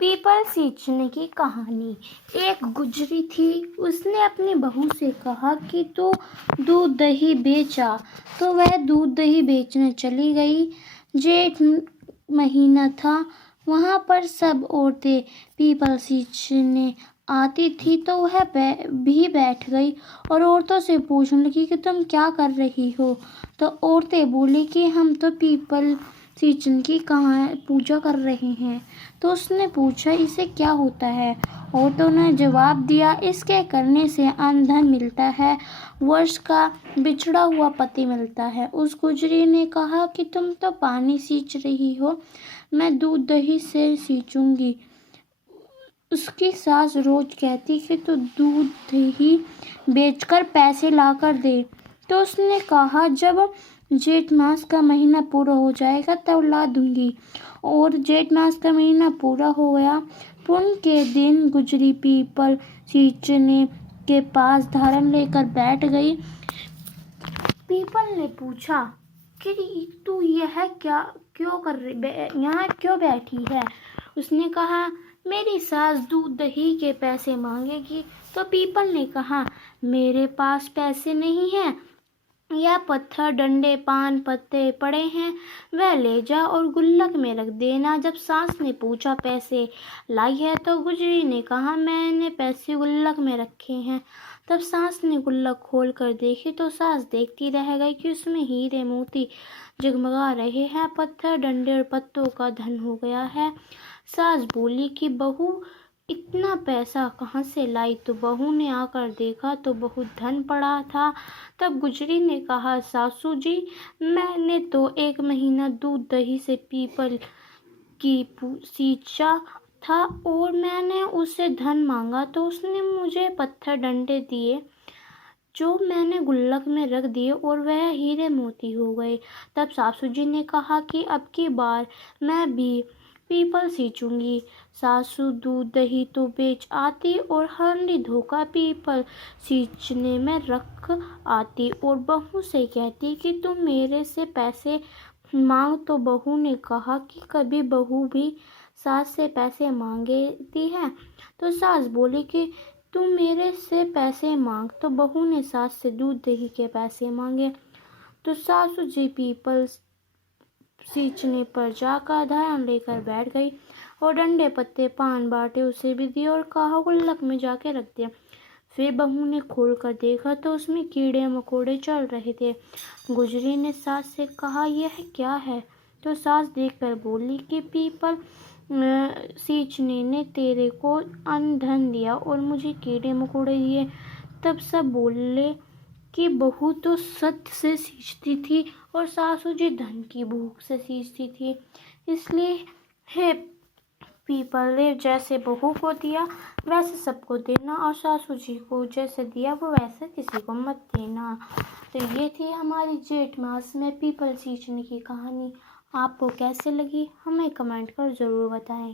People सींचने की कहानी। एक गुजरी थी, उसने अपनी बहू से कहा कि तू दूध दही बेचा। तो वह दूध दही बेचने चली गई। जेठ महीना था, वहाँ पर सब औरतें पीपल सींचने आती थी, तो वह भी बैठ गई और औरतों से पूछने लगी कि तुम क्या कर रही हो। तो औरतें बोली कि हम तो पीपल सींचने की पूजा कर रहे हैं। तो उसने पूछा, इसे क्या होता है। औरतों ने जवाब दिया, इसके करने से अन्न धन मिलता है, वर्ष का बिछड़ा हुआ पति मिलता है। उस गुजरी ने कहा कि तुम तो पानी सींच रही हो, मैं दूध दही से सींचूंगी। उसकी सास रोज कहती कि तू दूध दही बेचकर पैसे लाकर दे। तो उसने कहा, जब जेठ मास का महीना पूरा हो जाएगा तब ला दूंगी। और जेठ मास का महीना पूरा हो गया। पुण्य के दिन गुजरी पीपल सींचने के पास धारण लेकर बैठ गई। पीपल ने पूछा कि तू यह क्या क्यों कर रही, यहाँ क्यों बैठी है। उसने कहा, मेरी सास दूध दही के पैसे मांगेगी। तो पीपल ने कहा, मेरे पास पैसे नहीं हैं, यह पत्थर डंडे पान पत्ते पड़े हैं, वह ले जा और गुल्लक में रख देना। जब सास ने पूछा, पैसे लाई है। तो गुजरी ने कहा, मैंने पैसे गुल्लक में रखे हैं। तब सास ने गुल्लक खोल कर देखी तो सास देखती रह गई कि उसमें हीरे मोती जगमगा रहे हैं। पत्थर डंडे और पत्तों का धन हो गया है। सास बोली कि बहू इतना पैसा कहाँ से लाई। तो बहू ने आकर देखा तो बहुत धन पड़ा था। तब गुजरी ने कहा, सासू जी, मैंने तो 1 महीना दूध दही से पीपल की सींचा था और मैंने उससे धन मांगा तो उसने मुझे पत्थर डंडे दिए जो मैंने गुल्लक में रख दिए और वह हीरे मोती हो गए। तब सासू जी ने कहा कि अब की बार मैं भी पीपल सींचूंगी। सासू दूध दही तो बेच आती और हांडी धोकर पीपल सींचने में रख आती और बहू से कहती कि तुम मेरे से पैसे मांग। तो बहू ने कहा कि कभी बहू भी सास से पैसे मांगती है। तो सास बोली कि तुम मेरे से पैसे मांग। तो बहू ने सास से दूध दही के पैसे मांगे। तो सासू जी पीपल सींचने पर जाकर धारण लेकर बैठ गई और डंडे पत्ते पान बाटे उसे भी दिए और कहा, गुल्लक में जाके रख दिया। फिर बहू ने खोल कर देखा तो उसमें कीड़े मकोड़े चल रहे थे। गुजरी ने सास से कहा, यह क्या है। तो सास देखकर बोली कि पीपल सींचने ने तेरे को अन्न धन दिया और मुझे कीड़े मकोड़े दिए। तब सब बोले कि बहू तो सत्य से सींचती थी और सासू जी धन की भूख से सींचती थी, इसलिए हे पीपल ने जैसे बहू को दिया वैसे सबको देना और सासू जी को जैसे दिया वो वैसे किसी को मत देना। तो ये थी हमारी जेठ मास में पीपल सींचने की कहानी। आपको कैसे लगी हमें कमेंट कर ज़रूर बताएं।